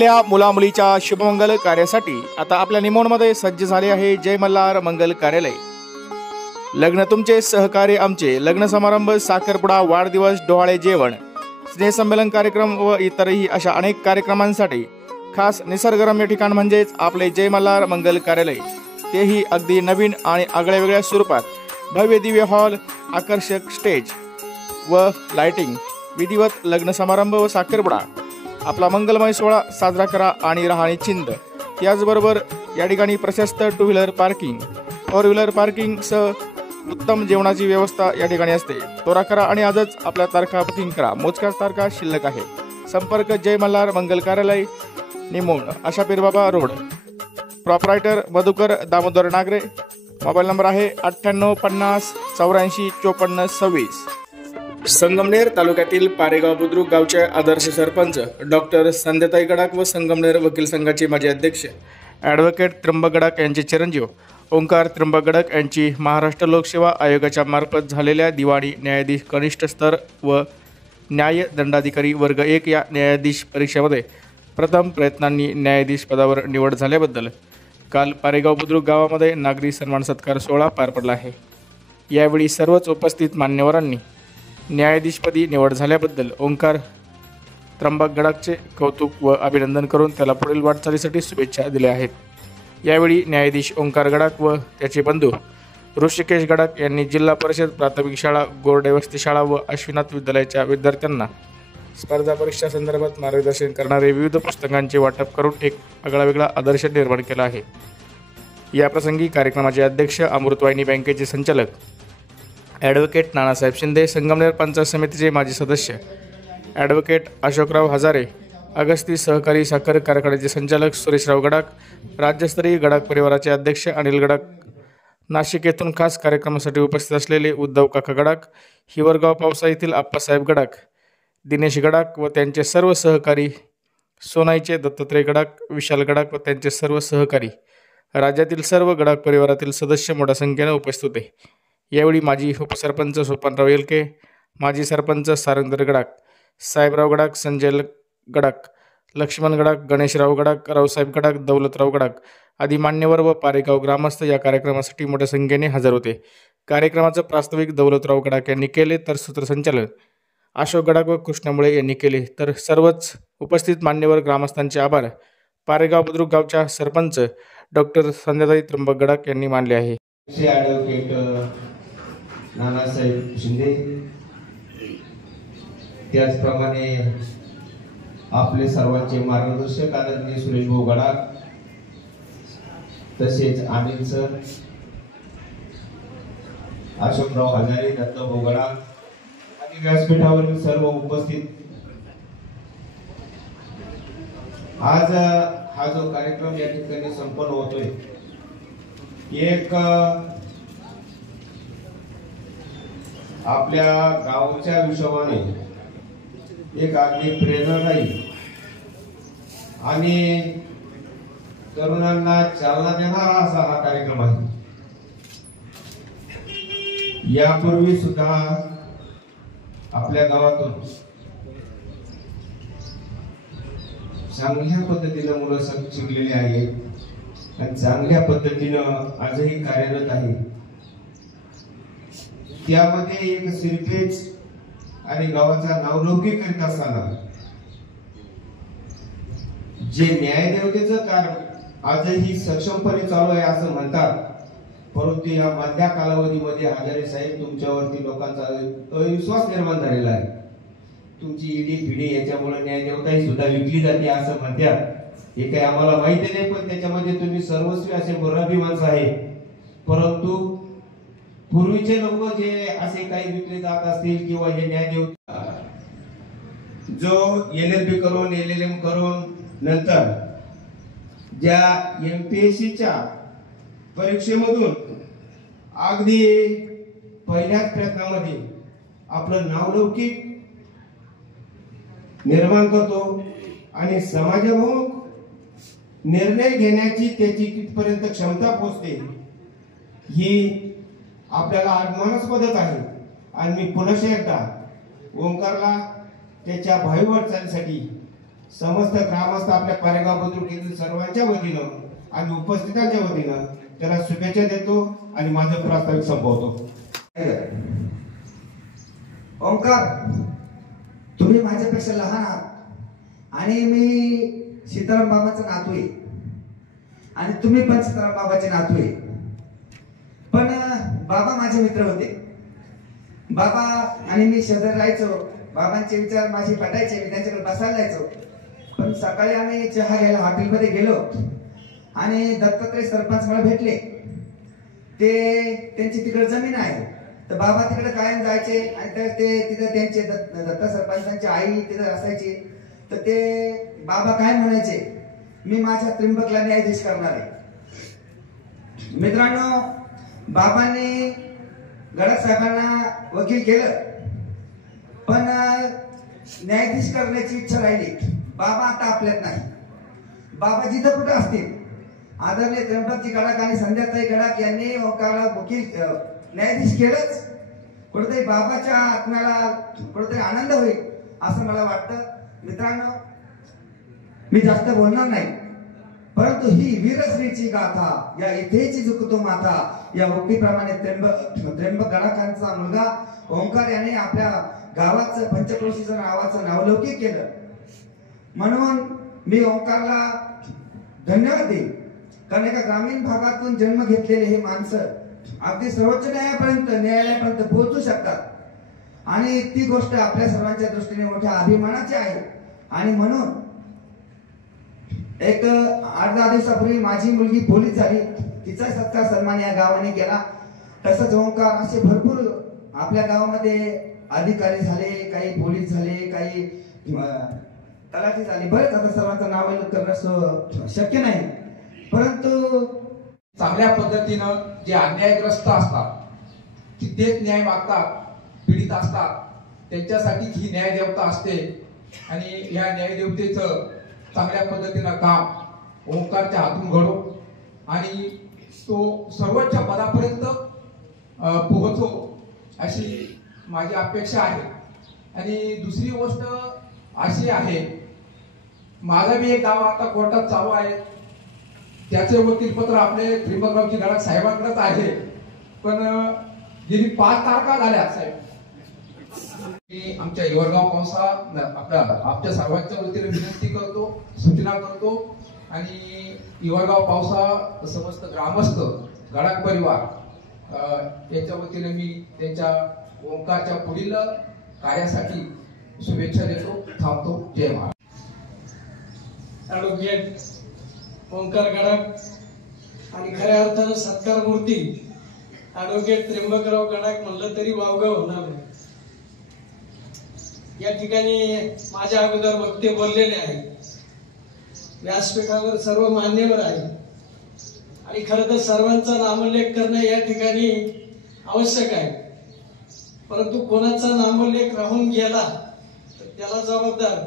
आपल्या मुलामुलीच्या शुभमंगल कार्यासाठी आता आपल्या निमोणमध्ये सज्ज झाले आहे जय मल्हार मंगल कार्यालय। लग्न तुमचे सहकार्य आमचे, लग्न समारंभ, साखरपुडा, वाढदिवस, डोहाळे जेवण, स्नेहसंमेलन कार्यक्रम व इतरही अशा अनेक कार्यक्रमांसाठी खास निसर्गरम्य ठिकाण म्हणजेच आपले जय मल्हार मंगल कार्यालय, तेही अगदी नवीन आणि आगळ्यावेगळ्या स्वरूपात। भव्य दिव्य हॉल, आकर्षक स्टेज व लाइटिंग, विधिवत लग्न समारंभ व साखरपुडा, आपला मंगलमय सोहळा साजरा करा आणि राहा निश्चिंत। याचबरोबर या ठिकाणी प्रशस्त two wheeler parking, four wheeler parking सह उत्तम जेवणाची व्यवस्था या ठिकाणी असते। त्वरा करा आणि आजच आपल्या तारखा बुकिंग करा, मोजक्याच तारखा शिल्लक आहे। संपर्क जय Malhar Mangal Karyalay, Nimon, Asha Peerbaba road, proprietor Madhukar Damodar Nagare. Mobile number आहे 98 50 84 54 26। संगमनेर तालुक्यातील पारेगाव बुद्रुक गावचे आदर्श सरपंच डॉक्टर संध्याताई गडाख व संगमनेर वकील संघाचे माजी अध्यक्ष ॲडव्होकेट त्र्यंबक गडाख यांचे चिरंजीव ओंकार त्र्यंबक गडाख यांची महाराष्ट्र लोकसेवा आयोगाच्या मार्फत झालेल्या दिवाणी न्यायाधीश कनिष्ठ स्तर व न्याय दंडाधिकारी वर्ग 1 या न्यायाधीश परीक्षेमध्ये प्रथम प्रयत्नांनी न्यायाधीश पदावर निवड झाल्याबद्दल काल पारेगाव बुद्रुक गावामध्ये नागरी सन्मान सत्कार सोहळा पार पडला आहे। यावेळी सर्वच उपस्थित मान्यवरांनी न्यायाधीशपदी निवड झाल्याबद्दल ओंकार त्र्यंबक गडाखचे कौतुक व अभिनंदन करून त्याला पुढील वाटचालीसाठी शुभेच्छा दिल्या आहेत। यावेळी न्यायाधीश ओंकार गडाख व त्याचे बंधू ऋषिकेश गडाख यांनी जिल्हा परिषद प्राथमिक शाळा, गोरडे वस्ती शाळा व अश्विनाथ विद्यालयाच्या विद्यार्थ्यांना स्पर्धा परीक्षा संदर्भात मार्गदर्शन करणारे विविध पुस्तकांचे वाटप करून एक आगळावेगळा आदर्श निर्माण केला आहे। याप्रसंगी कार्यक्रमाचे अध्यक्ष अमृतवाहिनी बँकेचे संचालक ॲडव्होकेट नानासाहेब शिंदे, संगमनेर पंचायत समितीचे माजी सदस्य ॲडव्होकेट अशोकराव हजारे, अगस्ती सहकारी साखर कारखान्याचे संचालक सुरेशराव गडाख, राज्यस्तरीय गडाख परिवाराचे अध्यक्ष अनिल गडाख, नाशिक येथून खास कार्यक्रमासाठी उपस्थित असलेले उद्धव काका गडाख, हिवरगाव पावसा येथील आप्पासाहेब गडाख, दिनेश गडाख व त्यांचे सर्व सहकारी, सोनाईचे दत्तात्रय गडाख, विशाल गडाख व त्यांचे सर्व सहकारी, राज्यातील सर्व गडाख परिवारातील सदस्य मोठ्या संख्येने उपस्थित होते। यावेळी माजी उपसरपंच सोपानराव येलके, माजी सरपंच सारंगधर गडाख, साहेबराव गडाख, संजय गडाख, लक्ष्मण गडाख, गणेशराव गडाख, रावसाहेब गडाख, दौलतराव गडाख आदी मान्यवर व पारेगाव ग्रामस्थ या कार्यक्रमासाठी मोठ्या संख्येने हजर होते। कार्यक्रमाचं प्रास्ताविक दौलतराव गडाख यांनी केले तर सूत्रसंचालन अशोक गडाख व कृष्णमुळे यांनी केले, तर सर्वच उपस्थित मान्यवर ग्रामस्थांचे आभार पारेगाव बुद्रुक गावच्या सरपंच डॉक्टर संध्याताई त्र्यंबक गडाख यांनी मानले आहे। ॲडव्होकेट नानासाहेब शिंदे, त्याचप्रमाणे आपले सर्वांचे मार्गदर्शक आदरणीय सुरेश भाऊ गडाख, तसेच अनिल सर, अशोकराव हजारे, दत्तभाऊ गडाख आणि व्यासपीठावरील सर्व उपस्थित, आज हा जो कार्यक्रम या ठिकाणी संपन्न होतोय, एक आपल्या गावच्या विषयाने एक अगदी प्रेरणादायी आणि तरुणांना चालना देणारा असा हा कार्यक्रम आहे। यापूर्वी सुद्धा आपल्या गावातून चांगल्या पद्धतीने मुलं शिकलेली आहेत आणि चांगल्या पद्धतीनं आजही कार्यरत आहे। त्यामध्ये एक सिरपेच आणि गावाचा नावलौकिक करीत असताना जे न्यायदेवतेचं काम आजही सक्षमपणे चालू आहे असं म्हणतात, परंतु या मध्या कालावधीमध्ये हजारे साहेब तुमच्यावरती लोकांचा अविश्वास निर्माण झालेला आहे। तुमची ईडी पिढी याच्यामुळे न्यायदेवताही सुद्धा विकली जाते असं म्हणतात। हे काही आम्हाला माहिती नाही, पण त्याच्यामध्ये तुम्ही सर्वस्वी असे मुराबी माणसं आहे, परंतु पूर्वीचे लोक जे असे काही विकले जात असतील किंवा हे न्यायदेवता जो LLB करून LLM करून नंतर ज्या MPSCच्या परीक्षेमधून अगदी पहिल्याच प्रयत्नामध्ये आपलं नावलौकिक निर्माण करतो आणि समाजाभिमुख निर्णय घेण्याची त्याची कितपर्यंत क्षमता पोहोचते ही आपल्याला अभिमानास्पदच आहे। आणि मी पुन्हा एकदा ओंकारला त्याच्या भावी वाटचालीसाठी समस्त ग्रामस्थ आपल्या पारेगाव बुद्रुक येथील सर्वांच्या वतीनं आणि उपस्थितांच्या वतीनं त्याला शुभेच्छा देतो आणि माझं प्रास्ताविक संपवतो. ओंकार, तुम्ही माझ्यापेक्षा लहान आहात आणि मी सीताराम बाबाचा नातू आहे आणि तुम्ही पण सीताराम बाबाचे नातू आहे. पण बाबा माझे मित्र होते. बाबा आणि मी शेजारी राहायचो. बाबांचे विचार माझे पटायचे. मी त्यांच्याकडे बसायला जायचो. पण सकाळी आम्ही चहा घ्यायला हॉटेलमध्ये गेलो आणि दत्तात्रय सरपंच मला भेटले. ते त्यांची तिकडे जमीन आहे, तर बाबा तिकडे कायम जायचे आणि ते तिथे त्यांचे दत्ता सरपंचांची आई तिथे असायची. तर ते बाबा काय म्हणायचे, मी माझ्या त्रिंबकला न्यायाधीश करणार आहे. मित्रांनो, बाबांनी गडाख साहेबांना वकील केलं, पण न्यायाधीश करण्याची इच्छा राहिली. बाबा आता आपल्यात नाही. बाबा जिथं कुठं असतील, आदरणीय त्र्यंबकजी गडाख आणि संध्याताई गडाख यांनी ओंकारला वकील न्यायाधीश केलंच. कुठेतरी बाबाच्या आत्म्याला कुठेतरी आनंद होईल असं मला वाटतं. मित्रांनो, मी जास्त बोलणार नाही, परंतु ही वीरश्रीची गाथा, या इथेची झुकतो माथा, या उक्तीप्रमाणे त्र्यंबक गडाखांचा मुलगा ओंकार याने आपल्या गावाचं पंचक्रोशीचं नावाचं नावलौकिक केलं. म्हणून मी ओंकारला धन्यवाद देईन. कारण एका ग्रामीण भागातून जन्म घेतलेले हे माणसं अगदी सर्वोच्च न्यायालयापर्यंत पोहोचू शकतात आणि ती गोष्ट आपल्या सर्वांच्या दृष्टीने मोठ्या अभिमानाची आहे. आणि म्हणून एक 8-10 दिवसापूर्वी माझी मुलगी पोलीस झाली. तिचा सत्कार सन्मान या गावाने केला. तसंच ओंकार असे भरपूर आपल्या गावामध्ये अधिकारी झाले, काही पोलीस झाले, काही तलाठी झाले. बरेच आता सर्वांचं नाव करणं शक्य नाही, परंतु चांगल्या पद्धतीनं जे अन्यायग्रस्त असतात, तेच न्याय मागतात, पीडित असतात, त्यांच्यासाठी ही न्यायदेवता असते. आणि या न्यायदेवतेचं चांगल्या पद्धतीनं काम ओंकारच्या हातून घडो आणि तो सर्वोच्च पदापर्यंत पोहोचो अशी माझी अपेक्षा आहे. आणि दुसरी गोष्ट अशी आहे, माझं बी एक दावा आता कोर्टात चालू आहे. त्याचे वकीलपत्र आपले त्रिंबकरावजी गडाख साहेबांकडेच आहे. पण गेली 5 तारखा झाल्या साहेब. मी आमच्या हिवरगाव पावसा आपल्या सर्वांच्या वतीने विनंती करतो, सूचना करतो आणि हिवरगाव पावसा समस्त ग्रामस्थ गडाख परिवार यांच्या वतीने मी त्यांच्या ओंकारच्या पुढील कार्यासाठी शुभेच्छा देतो. थांबतो. जय महाराज. ॲडव्होकेट ओंकार गडाख आणि खऱ्या अर्थानं सत्कार मूर्ती ॲडव्होकेट त्र्यंबकराव गडाख म्हणलं तरी वावगं होणार नाही. या ठिकाणी माझ्या अगोदर वक्ते बोललेले आहेत. व्यासपीठावर सर्व मान्यवर आहे आणि खरं तर सर्वांचा नामोल्लेख करणं या ठिकाणी आवश्यक आहे. परंतु कोणाचा नामोल्लेख राहून गेला तर त्याला जबाबदार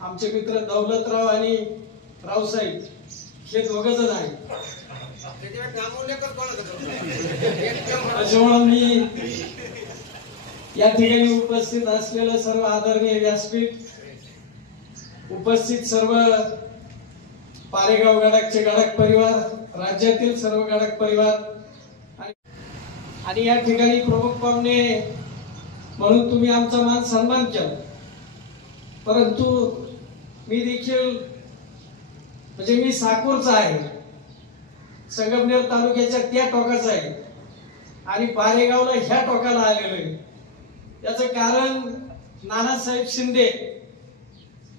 आमचे मित्र दौलतराव आणि रावसाहेब हे दोघ जण आहेत. त्याच्यामुळे मी या ठिकाणी उपस्थित असलेलं सर्व आदरणीय व्यासपीठ, उपस्थित सर्व पारेगाव गडाखचे गडाख परिवार, राज्यातील सर्व गडाख परिवार आणि या ठिकाणी प्रमुख पाहुणे म्हणून तुम्ही आमचा मान सन्मान केला. परंतु मी देखील म्हणजे मी साकूरचा आहे, संगमनेर तालुक्याच्या त्या टोकाचा आहे आणि पारेगावला ह्या टोकाला आलेलो आहे. याचं कारण नानासाहेब शिंदे,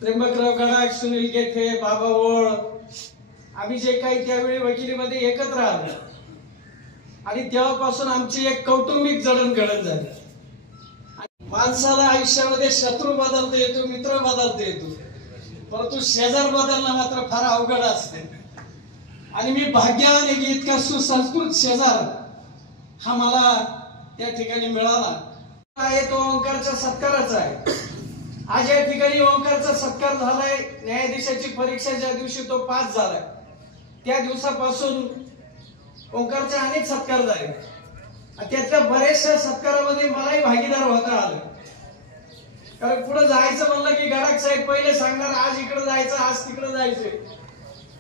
त्र्यंबकराव गडाख, सुनील गेठे, बाबा ओळ आम्ही जे काही त्यावेळी वकिलीमध्ये एकत्र आलो आणि तेव्हापासून आमची एक कौटुंबिक जडणघडण झाली. माणसाला आयुष्यामध्ये शत्रू बदलता येतो, मित्र बदलता येतो, परंतु शेजार बदलणं मात्र फार अवघड असते. आणि मी भाग्यवान आहे की इतका सुसंस्कृत शेजार हा मला त्या ठिकाणी मिळाला आहे. तो ओंकारच्या सत्काराचा आहे. आज या ठिकाणी ओंकारचा सत्कार झालाय. न्यायाधीशाची परीक्षा ज्या दिवशी तो पास झालाय त्या दिवसापासून ओंकारचे अनेक सत्कार झाले. त्यातल्या बऱ्याचशा सत्कारामध्ये मलाही भागीदार होता आलं. कारण पुढे जायचं म्हणलं की गडाख साहेब पहिले सांगणार आज इकडे जायचं, आज तिकडे जायचंय.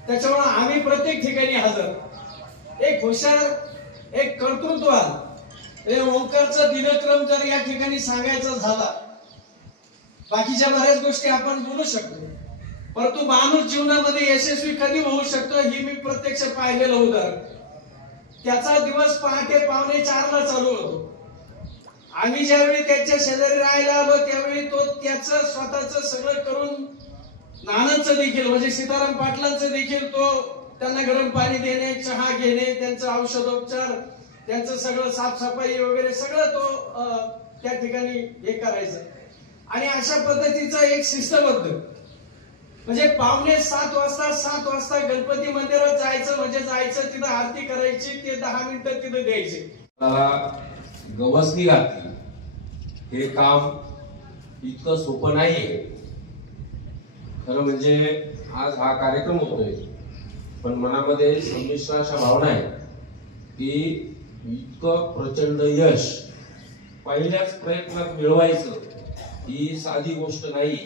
त्याच्यामुळे आम्ही प्रत्येक ठिकाणी हजर. एक हुशार, एक कर्तृत्ववान ओंकारचा दिनक्रम जर या ठिकाणी सांगायचा झाला, बाकीच्या बऱ्याच गोष्टी आपण बोलू शकतो, परंतु माणूस जीवनामध्ये यशस्वी कधी होऊ शकतो ही मी प्रत्यक्ष पाहिलेलं उदाहरण. त्याचा दिवस पहाटे 3:45ला चालू होतो. आम्ही ज्यावेळी त्याच्या शेजारी राहायला आलो त्यावेळी तो त्याचं स्वतःच सगळं करून, नानांचं देखील म्हणजे सीताराम पाटलांचं देखील तो त्यांना गरम पाणी देणे, चहा घेणे, त्यांचं औषधोपचार, त्यांचं सगळं साफसफाई वगैरे सगळं तो त्या ठिकाणी हे करायचं. आणि अशा पद्धतीचं एक शिस्तबद्ध म्हणजे 6:45 वाजता गणपती मंदिरात जायचं म्हणजे जायचं, तिथं आरती करायची, ते 10 मिनिटं तिथं द्यायचे. गवसणी घातली, हे काम इतकं सोपं नाहीये. खरं म्हणजे आज हा कार्यक्रम होतोय, पण मनामध्ये संमिश्र अशा भावना आहेत की इतकं प्रचंड यश पहिल्याच प्रयत्नात मिळवायचं ही साधी गोष्ट नाही.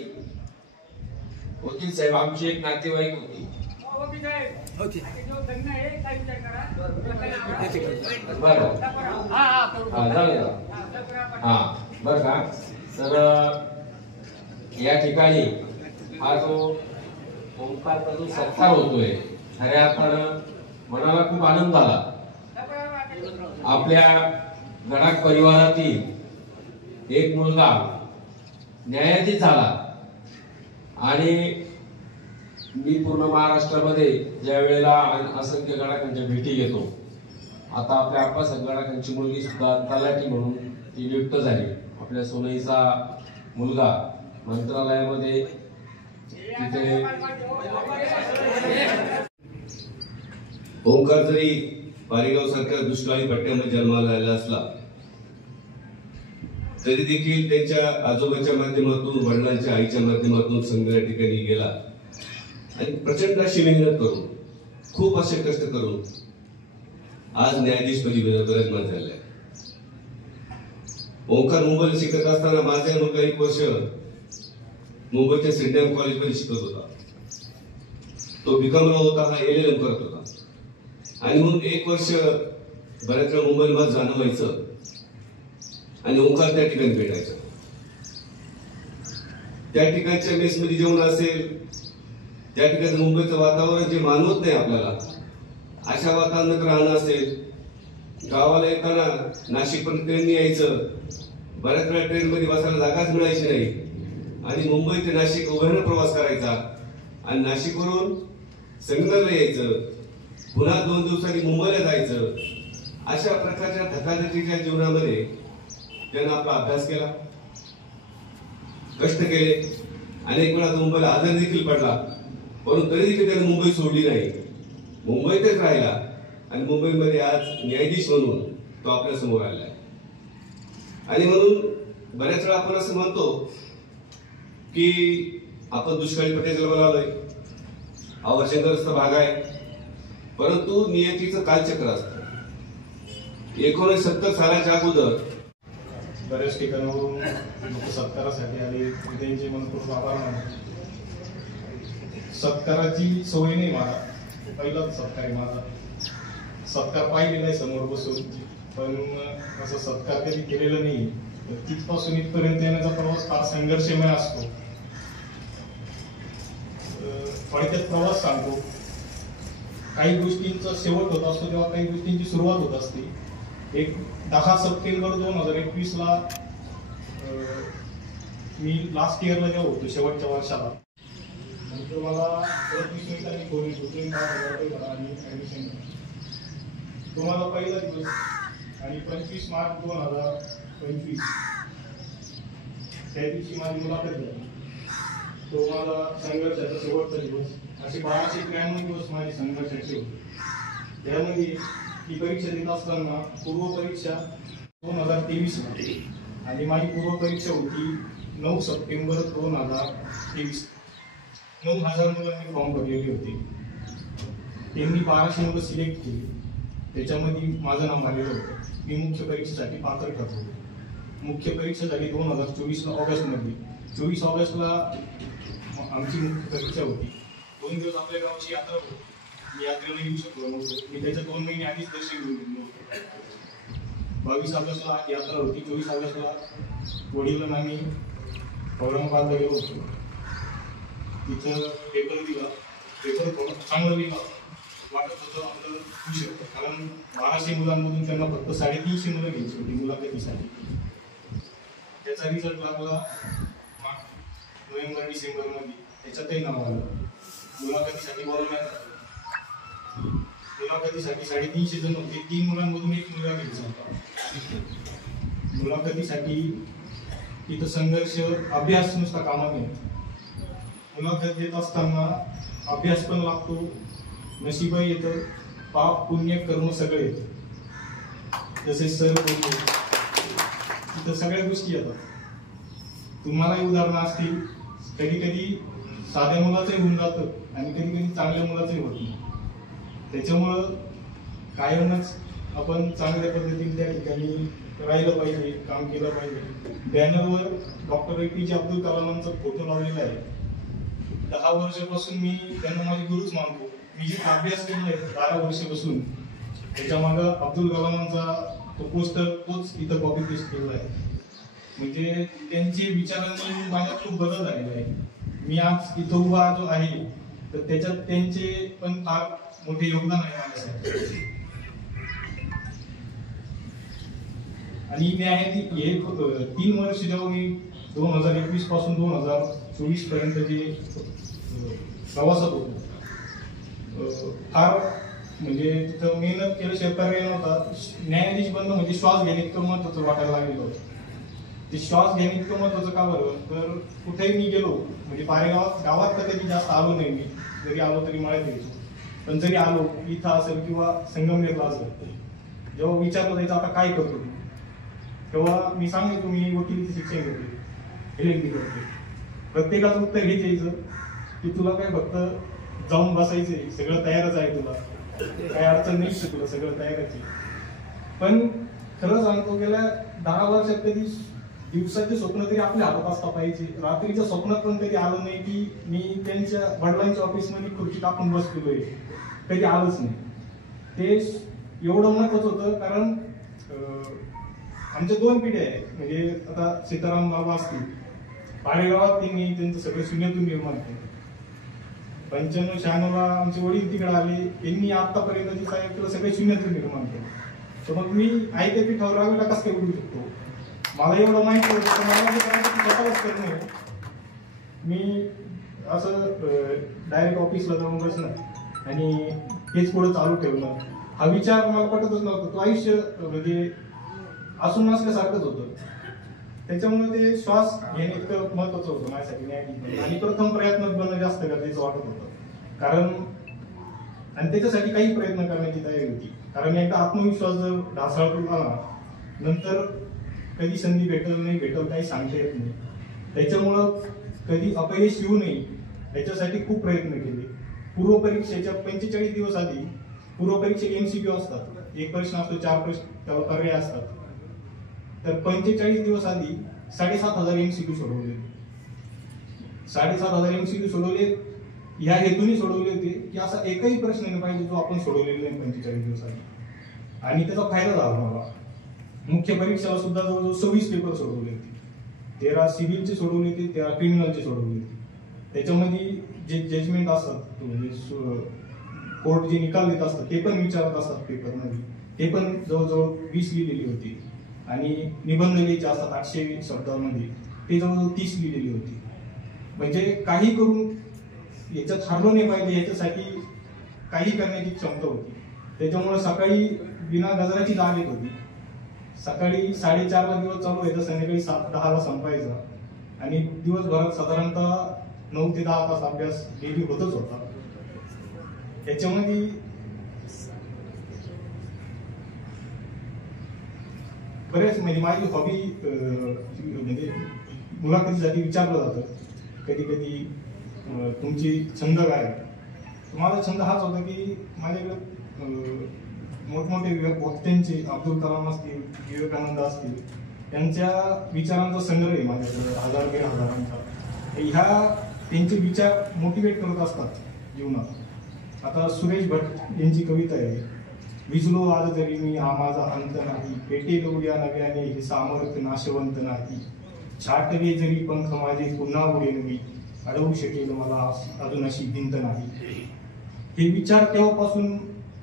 वकील साहेब आमची एक नातेवाईक होती, बरं बर का. तर या ठिकाणी हा जो ओंकारचा जो सत्कार होतोय, खऱ्या अर्थानं मनाला खूप आनंद झाला. आपल्या गडाख परिवारातील एक मुलगा न्यायाधीश झाला. आणि मी पूर्ण महाराष्ट्रामध्ये ज्या वेळेला असंख्य गडाखांच्या भेटी घेतो, आता आपल्या आप्पासाहेब गडाखांची मुलगी सुद्धा तलाठी म्हणून ती नियुक्त झाली. आपल्या सोनईचा मुलगा मंत्रालयामध्ये तिथे. ओंकार जरी पारेगाव सारख्या दुष्काळी पट्ट्यामध्ये जन्माला आलेला असला तरी देखील त्यांच्या आजोबाच्या माध्यमातून, वडिलांच्या आईच्या माध्यमातून संघ या ठिकाणी गेला आणि प्रचंड अशी मेहनत करून, खूप असे कष्ट करून आज न्यायाधीशपदी विराजमान झालाय. ओंकार मुंबईला शिकत असताना माझा मुलगा 1 वर्ष मुंबईच्या सेंट कॉलेजमध्ये शिकत होता. तो बीकॉमला होता, हा LLM करत होता. आणि म्हणून 1 वर्ष बऱ्याच वेळा मुंबईला माझं जाणं व्हायचं आणि ओंकार त्या ठिकाणी भेटायचा. त्या ठिकाणच्या मेसमध्ये जेवण असेल, त्या ठिकाणी मुंबईचं वातावरण जे मानवत नाही आपल्याला, अशा वातावरणात राहणं असेल, गावाला येताना नाशिकपर्यंत ट्रेनने यायचं, बऱ्याच वेळा ट्रेनमध्ये बसायला जागाच मिळायची नाही आणि मुंबई ते नाशिक उभ्यानं प्रवास करायचा आणि नाशिकवरून संगमनेरला यायचं, पुन्हा 2 दिवसांनी मुंबईला जायचं. अशा प्रकारच्या धकाधकीच्या जीवनामध्ये त्यानं आपला अभ्यास केला, कष्ट केले, अनेक वेळा मुंबईला आजारी देखील पडला, परंतु तरी देखील त्याने मुंबई सोडली नाही, मुंबईतच राहिला आणि मुंबईमध्ये आज न्यायाधीश म्हणून तो आपल्या समोर आला. आणि म्हणून बऱ्याच वेळा आपण असं म्हणतो की आपण दुष्काळी पट्ट्यात जन्माला आलोय, अवर्षणग्रस्त भाग आहे, परंतु नियतीचं कालचक्र असतं. 1970 सालाच्या अगोदर बऱ्याच ठिकाणावरून लोक सत्कारासाठी आले, त्यांचे मनपूर्वक आभार मानले. सत्काराची सवय नाही मला, पहिलाच सत्कार आहे माझा. सत्कार पाहिलेला आहे समोर बसून, पण असं सत्कार कधी केलेला नाही. तिथपासून इथपर्यंत येण्याचा प्रवास फार संघर्षमय असतो. थोडक्यात प्रवास सांगतो. काही गोष्टींचा शेवट होत असतो तेव्हा काही गोष्टींची सुरुवात होत असते. एक 10 सप्टेंबर 2021ला मी लास्ट इयरला जेव्हा होतो, शेवटच्या वर्षाला, नंतर मला 25 मिनिटांनी फोन येतो, तुम्ही 5,000 रुपये भरा आणि ऍडमिशन घ्या. तुम्हाला पहिला दिवस आणि 25 मार्च 2025 त्या दिवशी माझी मुलाखत झाली. तो माझा संघर्षाचा शेवटचा दिवस. असे 1293 दिवस माझे संघर्षाचे होते. त्यामध्ये ही परीक्षा देत असताना पूर्व परीक्षा 2023 मध्ये आणि माझी पूर्व परीक्षा होती 9 सप्टेंबर 2023. 9,000 मुलांनी फॉर्म भरलेले होते. त्यांनी 1200 मुलं सिलेक्ट केली. त्याच्यामध्ये माझं नाव आलेलं होतं. मी मुख्य परीक्षेसाठी पात्र ठरलो. मुख्य परीक्षा झाली 2024 ऑगस्टमध्ये. 24 ऑगस्टला आमची मुख्य परीक्षा होती. 2 दिवस आपल्या गावची यात्रा होती. मी यात्रेला येऊ शकलो नव्हतो. मी त्याच्या 2 महिने आधीच दर्शन घेऊन गेलो होतो. 22 ऑगस्टला यात्रा होती. 24 ऑगस्टला वडिलांना आम्ही औरंगाबादला गेलो होतो. तिथं पेपर दिला. पेपर थोडं चांगलं लिहिला. वाटत होतं आपलं होऊ शकतं, कारण 1200 मुलांमधून त्यांना फक्त 350 मुलं घ्यायची होती मुलाखतीसाठी. त्याचा रिझल्ट लागला नोव्हेंबर-डिसेंबरमध्ये. त्याच्यातही नाव आलं. मुलाखतीसाठी बोलवण्यात आलं. मुलाखतीसाठी 350 जण होते. 3 मुलांमधून 1 मुलगा घ्यायचा होता. मुलाखतीसाठी तिथं संघर्ष, अभ्यास नुसता कामा नाही. मुलाखत देत असताना अभ्यास पण लागतो, नशीबही येतं, पाप पुण्य कर्म सगळे येतं. जसे सर बोलतो तिथं सगळ्या गोष्टी येतात. तुम्हालाही उदाहरणं असतील. कधी कधी साध्या मुलाचंही होऊन जातं आणि कधी कधी चांगल्या मुलाचंही होत नाही. त्याच्यामुळं कायमच आपण चांगल्या पद्धतीने त्या ठिकाणी राहिलं पाहिजे, काम केलं पाहिजे. बॅनरवर डॉक्टर APJ अब्दुल कलामांचा फोटो लावलेला आहे. 10 वर्षापासून मी त्यांना माझे गुरुच मानतो. मी जे अभ्यास केला आहे 12 वर्षापासून, त्याच्या मागं अब्दुल कलामांचा तो पोस्टर तोच इथं कॉपी पेस्ट केला आहे. म्हणजे त्यांचे विचारांनी माझ्यात खूप बदल झालेला आहे. मी आज इथं उभा जो आहे तर त्याच्यात त्यांचे पण फार मोठे योगदान आहे माझ्यासाठी. आणि न्यायाधीश हे 3 वर्ष जेव्हा मी 2021 पासून 2024 पर्यंत जे प्रवासात होतो, फार म्हणजे तिथं मेहनत केल्याशिवाय पर्याय नव्हता. न्यायाधीश बनणं म्हणजे श्वास घेणे इतकं महत्वाचं वाटायला लागलेलं होतं. ते श्वास घेणे इतकं महत्वाचं का बरं, तर कुठेही मी गेलो म्हणजे गावात तर कधी जास्त आलो नाही. मी जरी आलो तरी मळ्यात यायचो. पण जरी आलो इथं असेल किंवा संगमनेरला असेल, जेव्हा विचारलं जायचं आता काय करतो तेव्हा मी सांगितलं मी वकिलीचं शिक्षण घेतले, LLB करते. प्रत्येकाचं उत्तर हेच यायचं की तुला काय फक्त जाऊन बसायचंय, सगळं तयारच आहे, तुला काही अडचण नाही, तुला सगळं तयारच आहे. पण खरं सांगतो गेल्या 10 वर्षात कधी दिवसाचे स्वप्न तरी आपल्या हातात असता पाहिजे. रात्रीच्या स्वप्नात पण कधी आलं नाही की मी त्यांच्या वडिलांच्या ऑफिसमध्ये खुर्ची टाकून बसलेलोय, कधी आलंच नाही. ते एवढं महत्वाचं होतं कारण आमच्या 2 पिढ्या आहेत. म्हणजे आता सीताराम बाबा असतील, पाडेगावात त्यांनी त्यांचं सगळं शून्यातून निर्माण केलं. 95-96 ला आमचे वडील तिकडे आले, त्यांनी आतापर्यंत जे काय केलं सगळे शून्यातून निर्माण केलं. तर मग मी आयत्या पीठावर राहायला कसं काय उडू शकतो. मला एवढं माहिती होतं तर मला जे करायचं ते स्वतःच करणं. मी असं डायरेक्ट ऑफिसला जाऊन बसणं आणि हेच पुढे चालू ठेवणं हा विचार मला पटतच नव्हता. तो आयुष्य म्हणजे असून नसल्यासारखंच होतं. त्याच्यामुळे ते श्वास घेणे इतकं महत्वाचं होतं माझ्यासाठी न्यायाधीश. आणि प्रथम प्रयत्नात बनणं जास्त गरजेचं वाटत होतं. कारण आणि त्याच्यासाठी काही प्रयत्न करण्याची तयारी होती. कारण एकदा आत्मविश्वास जर ढासळून आला नंतर कधी संधी भेटल नाही भेटल काही सांगता येत नाही. त्याच्यामुळं कधी अपयश येऊ नये याच्यासाठी खूप प्रयत्न केले. पूर्वपरीक्षेच्या 45 दिवस आधी पूर्वपरीक्षेत MCQ असतात. 1 प्रश्न असतो, 4 प्रश्न त्यावर पर्याय असतात. तर 45 दिवस आधी 7,500 MCQ सोडवले. 7,500 MCQ सोडवले. ह्या हेतूने सोडवले होते की असा एकही प्रश्न नाही पाहिजे जो आपण सोडवलेला नाही 45 दिवस आधी. आणि त्याचा फायदा झाला मला. मुख्य परीक्षेला सुद्धा जवळजवळ 26 पेपर सोडवले होते. 13 सिव्हिलचे सोडवले होते, 13 क्रिमिनलचे सोडवले होते. त्याच्यामध्ये जे जजमेंट असतात म्हणजे कोर्ट जे निकाल देत असतात ते पण विचारत असतात पेपरमध्ये. ते पण जवळजवळ 20 लिहिलेली होती. आणि निबंध लिहायचे असतात 800 शब्दामध्ये, ते जवळजवळ 30 लिहिलेली होती. म्हणजे काही करून याच्यात हरलो नाही पाहिजे याच्यासाठी काही करण्याची क्षमता होती. त्याच्यामुळे सकाळी बिना गजराची जाग येत होती. सकाळी 4:30 दिवस चालू व्हायचा, संध्याकाळी 7-10 संपायचा. आणि दिवसभरात साधारणतः 9 ते 10 तास अभ्यास डेली होतच होता. त्याच्यामध्ये बरेच म्हणजे माझी हॉबी म्हणजे मुलाखतीसाठी विचारलं जातं कधी कधी तुमची छंद काय. माझा छंद हाच होता की माझ्याकडे मोठमोठे वक्त्यांचे, अब्दुल कलाम असतील, विवेकानंद असतील, त्यांच्या विचारांचा संग्रह आहे माझ्याकडे, हजार दीड हजारांचा. ह्या त्यांचे विचार मोटिवेट करत असतात जीवनात. आता सुरेश भट यांची कविता आहे, विजलो आज जरी मी हा माझा अंत नाही, पेटे उड्या नव्याने हे सामर्थ्य नाशवंत नाही, छाटले जरी पंख माझे पुन्हा उडेल मी, अडवू शकेल मला अजून अशी भिंत नाही. हे विचार तेव्हापासून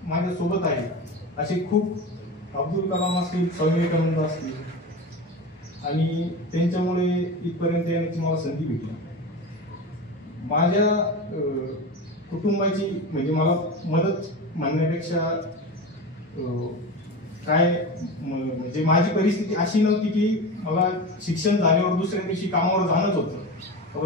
माझ्या सोबत आहे. असे खूप अब्दुल कलाम असतील, स्वामी विवेकानंद असतील, आणि त्यांच्यामुळे इथपर्यंत येण्याची मला संधी भेटली. माझ्या कुटुंबाची म्हणजे मला मदत म्हणण्यापेक्षा म्हणजे माझी परिस्थिती अशी नव्हती की मला शिक्षण झाल्यावर दुसऱ्या दिवशी कामावर जाणंच होतं,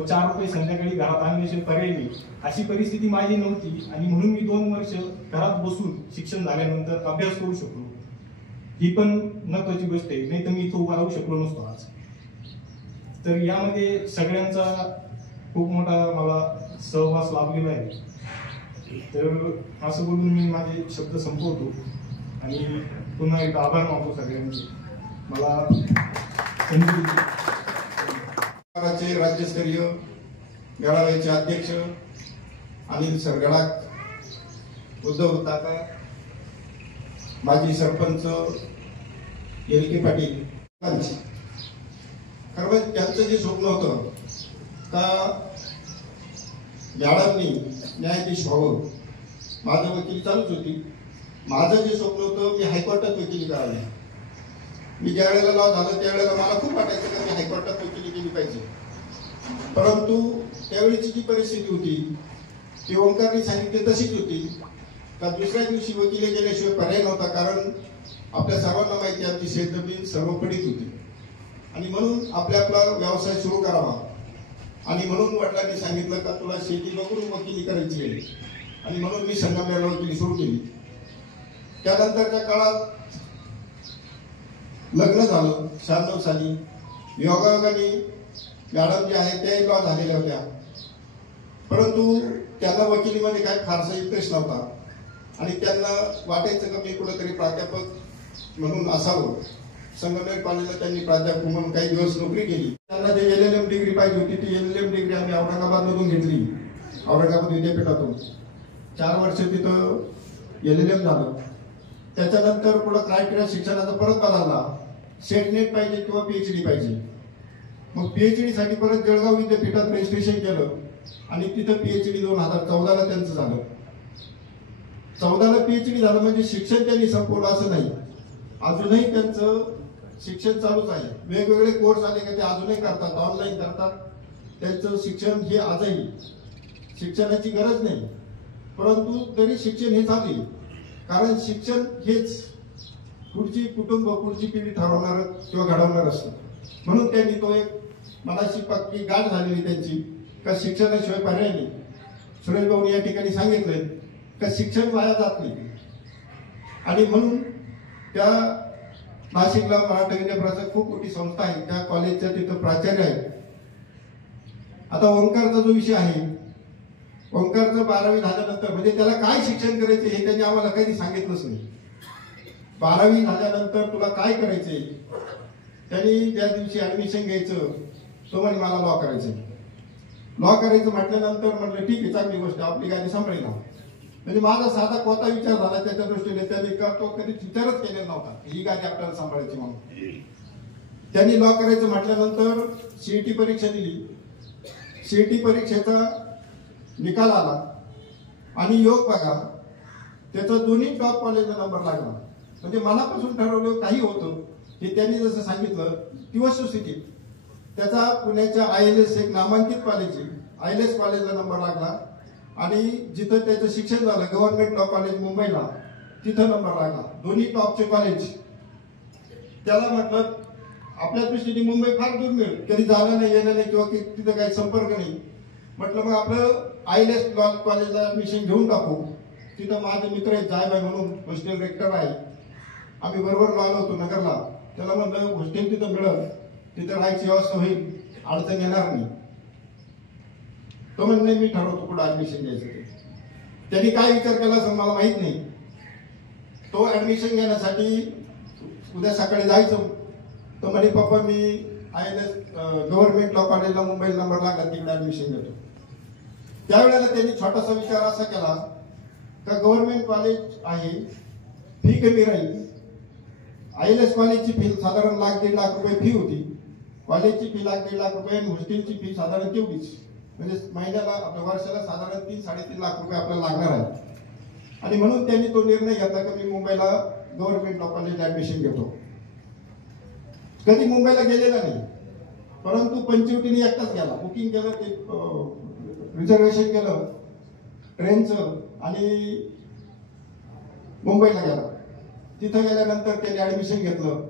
4 रुपये संध्याकाळी घरात आणण्याशिवाय पर्याय नाही, अशी परिस्थिती माझी नव्हती. आणि म्हणून मी 2 वर्ष घरात बसून शिक्षण झाल्यानंतर अभ्यास करू शकलो. ही पण महत्वाची गोष्ट आहे, नाही तर मी इथं उभा राहू शकलो नसतो आज. तर यामध्ये सगळ्यांचा खूप मोठा मला सहवास लाभलेला आहे. तर असं बोलून मी माझे शब्द संपवतो आणि पुन्हा एकदा आभार मानतो सगळ्यांचे मला संधी दिली. राज्यस्तरीय मेळाव्याचे अध्यक्ष अनिल सरगडाक, उद्धव काका, माजी सरपंच एल.के. पाटील, कारण त्यांचं जे स्वप्न होतं का मॅडमनी न्यायाधीश व्हावं, माझं वकील चालूच होती. माझं जे स्वप्न होतं मी हायकोर्टात वकिली करावी. मी ज्या वेळेला लॉ झालं त्यावेळेला मला खूप वाटायचं का मी हायकोर्टात वकिली केली पाहिजे. परंतु त्यावेळीची जी परिस्थिती होती ती ओंकारने सांगितली तशीच होती का दुसऱ्या दिवशी वकिली गेल्याशिवाय पर्याय नव्हता. कारण आपल्या सर्वांना माहिती आमची शेतजमीन सर्व पडीत होती आणि म्हणून आपला व्यवसाय सुरू करावा. आणि म्हणून वडिलांनी सांगितलं का तुला शेती बघून वकिली करायची आहे आणि म्हणून मी संगमनेरला वकिली सुरू केली. त्यानंतरच्या काळात लग्न झालं 96 साली. योगायोगाने मॅडम जे आहेत त्याही लॉ झालेल्या होत्या, परंतु त्यांना वकिलीमध्ये काय फारसा इंटरेस्ट नव्हता आणि त्यांना वाटायचं का मी कुठेतरी प्राध्यापक म्हणून असावं. संगमनेर कॉलेजला त्यांनी प्राध्यापक म्हणून काही दिवस नोकरी केली. त्यांना जे LLM डिग्री पाहिजे होती ती LLM डिग्री आम्ही औरंगाबादमधून घेतली, औरंगाबाद विद्यापीठातून. 4 वर्ष तिथं LLM झालं. त्याच्यानंतर पुढे क्रायटेरिया शिक्षणाचा परत बदलला, सेट नेट पाहिजे किंवा PhD पाहिजे. मग PhD साठी परत जळगाव विद्यापीठात रजिस्ट्रेशन केलं आणि तिथं PhD 2014ला त्यांचं झालं. 14ला PhD झालं म्हणजे शिक्षण त्यांनी संपवलं असं नाही, अजूनही त्यांचं शिक्षण चालूच आहे. वेगवेगळे कोर्स आले का ते अजूनही करतात, ऑनलाईन करतात. त्यांचं शिक्षण हे आजही, शिक्षणाची गरज नाही परंतु तरी शिक्षण हे चालू आहे. कारण शिक्षण हेच पुढची कुटुंब, पुढची पिढी ठरवणार किंवा घडवणार असतं. म्हणून त्यांनी तो एक मनाशी पक्की गाठ झालेली त्यांची का शिक्षणाशिवाय पर्याय नाही. सुरेश भाऊ या ठिकाणी सांगितलंय का शिक्षण वाया जात नाही आणि म्हणून त्या नाशिकला मराठा विद्यापीठाची खूप मोठी संस्था आहे, त्या कॉलेजच्या तिथं प्राचार्य आहेत. आता ओंकारचा जो विषय आहे, ओंकारचं 12वी झाल्यानंतर म्हणजे त्याला काय शिक्षण करायचे हे त्यांनी आम्हाला कधी सांगितलंच नाही. 12वी झाल्यानंतर तुला काय करायचंय, त्यांनी ज्या दिवशी ऍडमिशन घ्यायचं तो म्हणे मला लॉ करायचं. लॉ करायचं म्हटल्यानंतर म्हटलं ठीक आहे, चांगली गोष्ट, आपली गाडी सांभाळेल. म्हणजे माझा साधा कोणता विचार झाला त्याच्या दृष्टीने त्यांनी तो कधी विचारच केलेला नव्हता ही गाडी आपल्याला सांभाळायची म्हणून. त्यांनी लॉ करायचं म्हटल्यानंतर CET परीक्षा दिली. CET परीक्षेचा निकाल आला आणि योग बघा त्याचा दोन्ही टॉप कॉलेजला नंबर लागला. म्हणजे मनापासून ठरवलं काही होतं हे त्यांनी जसं सांगितलं ती वस्तुस्थिती. त्याचा पुण्याच्या ILS एक नामांकित कॉलेज आहे, ILS कॉलेजला नंबर लागला आणि जिथं त्याचं शिक्षण झालं गव्हर्नमेंट लॉ कॉलेज मुंबईला तिथं नंबर लागला. दोन्ही टॉपचे कॉलेज. त्याला म्हटलं आपल्या दृष्टीने मुंबई फार दुर्मिळ, कधी जाणं नाही येणं नाही किंवा तिथं काही संपर्क नाही. म्हटलं मग आपलं ILS लॉ कॉलेजला ऍडमिशन घेऊन टाकू. तिथं माझे मित्र आहेत जायबाई म्हणून हॉस्टेल रेक्टर आहे, आम्ही बरोबर लॉ होतो नगरला. त्याला म्हटलं हॉस्टेल तिथं मिळेल, तिथं राहायची व्यवस्था होईल, अडचण येणार नाही. तो म्हणणे मी ठरवतो कुठं ऍडमिशन घ्यायचं ते. त्यांनी काय विचार केला असं मला माहित नाही. तो ऍडमिशन घेण्यासाठी उद्या सकाळी जायचं तो म्हणे पप्पा मी ILS गव्हर्नमेंट लॉ कॉलेजला मुंबईला नंबर लागला तिकडे ऍडमिशन घेतो. त्यावेळेला त्यांनी छोटासा विचार असा केला का गव्हर्नमेंट कॉलेज आहे, फी कमी राहील. ILS कॉलेजची फी साधारण 1,00,000-1.5 लाख रुपये फी होती. कॉलेजची फी 1,00,000-1.5 लाख रुपये आणि हॉस्टेलची फी साधारण तेवढीच. म्हणजे महिन्याला आपल्या वर्षाला साधारण 3-3.5 लाख रुपये आपल्याला लागणार आहे. आणि म्हणून त्यांनी तो निर्णय घेतला की मी मुंबईला गव्हर्नमेंट लॉ कॉलेजला ऍडमिशन घेतो. कधी मुंबईला गेलेला नाही, परंतु पंचवटीने एकटाच गेला. बुकिंग केलं, ते रिझर्वेशन केलं ट्रेनचं आणि मुंबईला गेला. तिथं गेल्यानंतर त्याने ऍडमिशन घेतलं.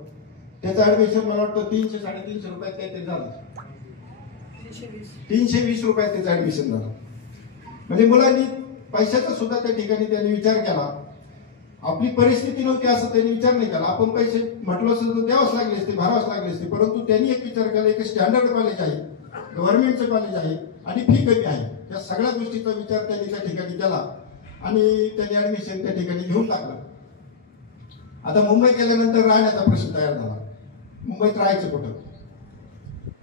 त्याचं ऍडमिशन मला वाटतं 300-350 रुपयात काहीतरी झालं. 320 रुपयात त्याचं ऍडमिशन झालं. म्हणजे मुलांनी पैशाचा सुद्धा त्या ठिकाणी त्यांनी विचार केला. आपली परिस्थिती नव्हती असं त्यांनी विचार नाही केला. आपण पैसे म्हटलं असं तर द्यावंच लागले असते, भरावंच लागले असते. परंतु त्यांनी एक विचार केला, एक स्टँडर्ड कॉलेज आहे, गव्हर्नमेंटचं कॉलेज आहे आणि फी कमी आहे. या सगळ्या गोष्टीचा विचार त्यांनी त्या ठिकाणी केला आणि त्यांनी ऍडमिशन त्या ठिकाणी घेऊन टाकलं. आता मुंबई गेल्यानंतर राहण्याचा प्रश्न तयार झाला. मुंबईत राहायचं कुठं?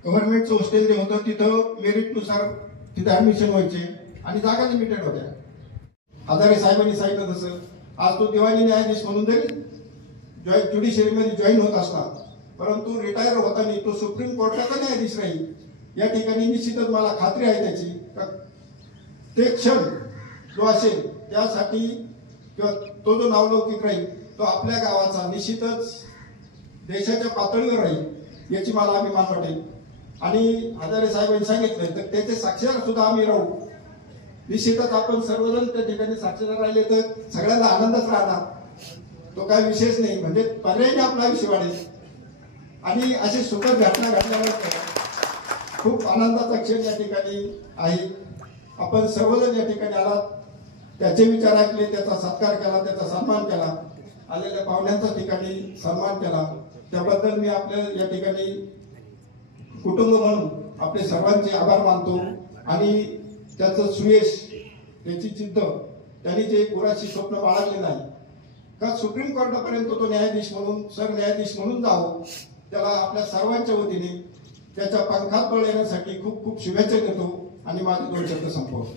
गव्हर्नमेंटचं हॉस्टेल जे होतं तिथं मेरिटनुसार तिथं ऍडमिशन व्हायचे आणि जागा लिमिटेड होत्या. हजारे साहेबांनी सांगितलं तसं आज तो दिवाणी न्यायाधीश म्हणून जरी ज्युडिशरीमध्ये जॉईन होत असला, परंतु रिटायर होताना तो सुप्रीम कोर्टाचा न्यायाधीश राहील या ठिकाणी निश्चितच मला खात्री आहे त्याची. ते क्षण जो असेल त्यासाठी किंवा तो जो नावलौकिक राहील तो आपल्या गावाचा निश्चितच देशाच्या पातळीवर राहील याची मला अभिमान वाटेल. आणि हजारे साहेबांनी सांगितलं तर त्याचे साक्षीदार सुद्धा आम्ही राहू. निश्चितच आपण सर्वजण त्या ठिकाणी साक्षीदार राहिले तर सगळ्यांना आनंदच राहणार, तो काय विशेष नाही. म्हणजे पर्यायी आपला आयुष्य वाढेल. आणि अशी सुखद घटना घडल्यानंतर खूप आनंदाचा क्षण या ठिकाणी आहे. आपण सर्वजण या ठिकाणी आलात, त्याचे विचार ऐकले, त्याचा सत्कार केला, त्याचा सन्मान केला, आलेल्या पाहुण्यांचा ठिकाणी सन्मान केला. त्याबद्दल मी आपल्या या ठिकाणी कुटुंब म्हणून आपले सर्वांचे आभार मानतो. आणि त्याचं सुयश, त्याची जिद्द, त्यांनी जे गुराची स्वप्न बाळगले नाही का सुप्रीम कोर्टापर्यंत तो न्यायाधीश म्हणून सरन्यायाधीश म्हणून जावं, त्याला आपल्या सर्वांच्या वतीने त्याच्या पंखात बळ येण्यासाठी खूप खूप शुभेच्छा देतो आणि माझे 2 शब्द संपवतो.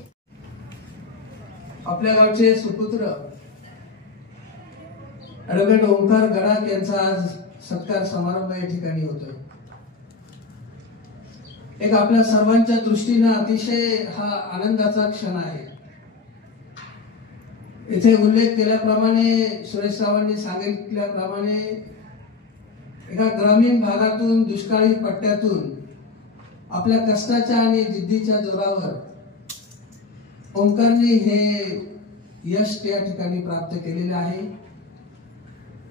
आपल्या गावचे सुपुत्र ॲडव्होकेट ओंकार गडाख यांचा आज सत्कार समारंभ या ठिकाणी होतोय. एक आपल्या सर्वांच्या दृष्टीनं अतिशय हा आनंदाचा क्षण आहे. इथे उल्लेख केल्याप्रमाणे, सुरेशरावांनी सांगितल्याप्रमाणे, एका ग्रामीण भागातून, दुष्काळी पट्ट्यातून आपल्या कष्टाच्या आणि जिद्दीच्या जोरावर ओंकारने हे यश त्या ठिकाणी प्राप्त केलेले आहे.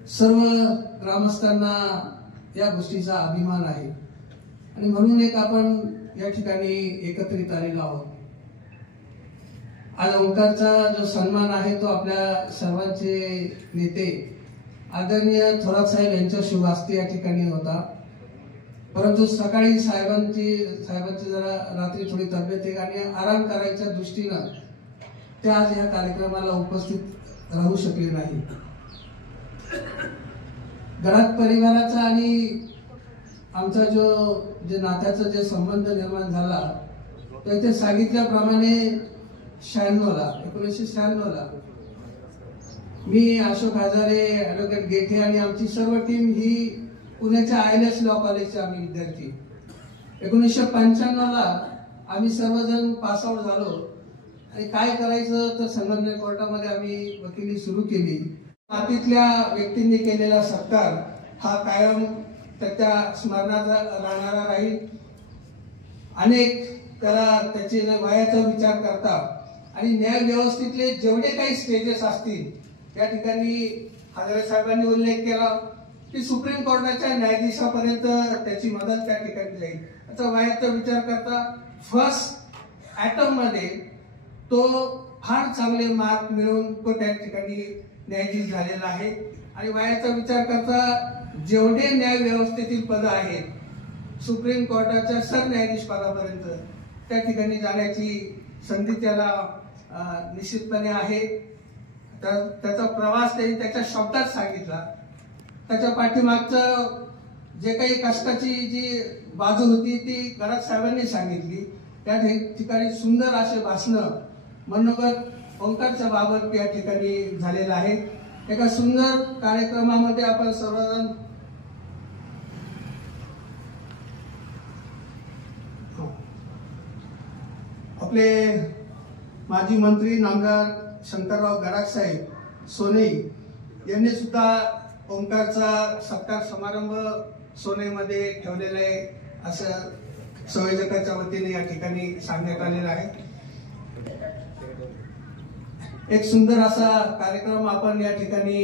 सर्व ग्रामस्थांना या गोष्टीचा अभिमान आहे आणि म्हणून एक आपण या ठिकाणी एकत्रित आलेलो आहोत. आज ओंकारचा जो सन्मान आहे तो आपल्या सर्वांचे नेते आदरणीय थोरात साहेब यांच्या शुभ हस्ते या ठिकाणी होता. परंतु सकाळी साहेबांची जरा रात्री थोडी तब्येत आहे आणि आराम करायच्या दृष्टीनं ते आज या कार्यक्रमाला उपस्थित राहू शकले नाही. गडाख परिवाराचा आणि आमचा जे नात्याचा जे संबंध निर्माण झाला तो इथे सांगितल्याप्रमाणे 1996ला मी, अशोक हजारे, ॲडव्होकेट गेठे आणि आमची सर्व टीम ही पुण्याच्या ILS लॉ कॉलेजचे आम्ही विद्यार्थी. 1995ला आम्ही सर्वजण पास आउट झालो आणि काय करायचं तर संगमनेर कोर्टामध्ये आम्ही वकिली सुरू केली. मातीतल्या व्यक्तींनी केलेला सत्कार हा कायम त्याच्या स्मरणात राहणारा राहील. अनेक त्याला त्याचे वयाचा विचार करता आणि न्याय व्यवस्थेतले जेवढे काही स्टेजेस असतील त्या ठिकाणी हजारे साहेबांनी उल्लेख केला की सुप्रीम कोर्टाच्या न्यायाधीशापर्यंत त्याची मदत त्या ठिकाणी जाईल. त्याचा वयाचा विचार करता फर्स्ट ॲटम मध्ये तो फार चांगले मार्क मिळवून तो त्या ठिकाणी न्यायाधीश झालेला आहे. आणि वयाचा विचार करता जेवढे न्याय व्यवस्थेतील पद आहेत सुप्रीम कोर्टाच्या सरन्यायाधीश पदापर्यंत त्या ठिकाणी जाण्याची संधी त्याला निश्चितपणे आहे. त्याचा प्रवास त्यांनी त्याच्या शब्दात सांगितला. त्याच्या पाठीमागचं जे काही कष्टाची जी बाजू होती ती गडाख साहेबांनी सांगितली। त्या ठिकाणी सुंदर असे भाषण मनोगत ओंकारच्या बाबत या ठिकाणी झालेलं आहे। एका सुंदर कार्यक्रमामध्ये आपण सर्वजण आपले माजी मंत्री नामदार शंकरराव गडाख साहेब सोनई यांनी सुद्धा ओंकारचा सत्कार समारंभ सोनईमध्ये ठेवलेला आहे असं संयोजकाच्या वतीने या ठिकाणी सांगण्यात आलेलं आहे। एक सुंदर असा कार्यक्रम आपण या ठिकाणी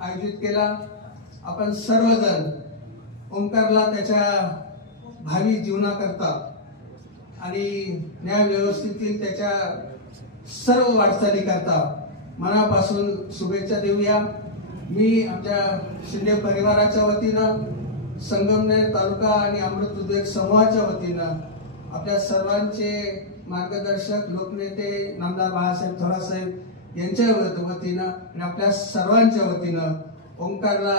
आयोजित केला। आपण सर्वजण ओंकारला त्याच्या भावी जीवनाकरता आणि न्याय व्यवस्थेतील त्याच्या सर्व वाटचाली करता मनापासून शुभेच्छा देऊया। मी आमच्या शिंदे परिवाराच्या वतीनं, संगमनेर तालुका आणि अमृत उद्योग समूहाच्या वतीनं आपल्या सर्वांचे मार्गदर्शक लोकनेते नामदार बाळासाहेब थोरातसाहेब यांच्या वतीनं आणि आपल्या सर्वांच्या वतीनं ओंकारला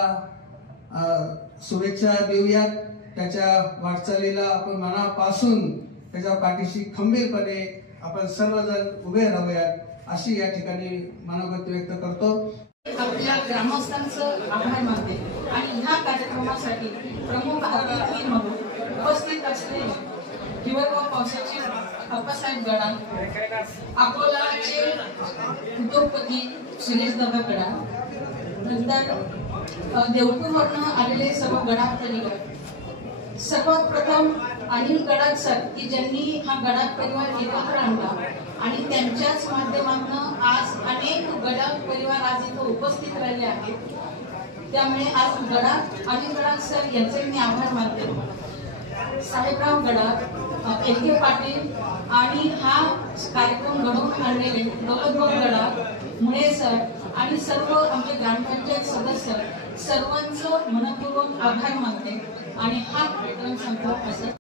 शुभेच्छा देऊयात। त्याच्या वाटचालीला आपण मनापासून त्याच्या पाठीशी खंबीरपणे आपण सर्वजण उभे राहूयात अशी या ठिकाणी मनोगत व्यक्त करतो। आपल्या ग्रामस्थांचं आभार मानते आणि ह्या कार्यक्रमासाठी प्रमुख अतिथी म्हणून उपस्थित असलेले हिवरगाव पावसाचे अप्पासाहेब गडाख, अकोलाचे उद्योगपती सुरेश दादा गडाख, नंतर देवपूरवरून आलेले सर्व गडाख परिवार, सर्वात प्रथम अनिल गडाख सर की ज्यांनी हा गडाख परिवार एकत्र आणला आणि त्यांच्याच माध्यमातून आज अनेक गडाख परिवार आज इथं उपस्थित राहिले आहेत। त्यामुळे आज गडाख अनिल गडाख सर यांचे मी आभार मानते। साहेबराव गडाख, एल के पाटील आणि हा कार्यक्रम घडवून आणलेले दौलतभाऊ गडाख, मुळे सर आणि सर्व आमचे ग्रामपंचायत सदस्य सर्वांचं मनपूर्वक आभार मानते आणि हा कार्यक्रम संपला असं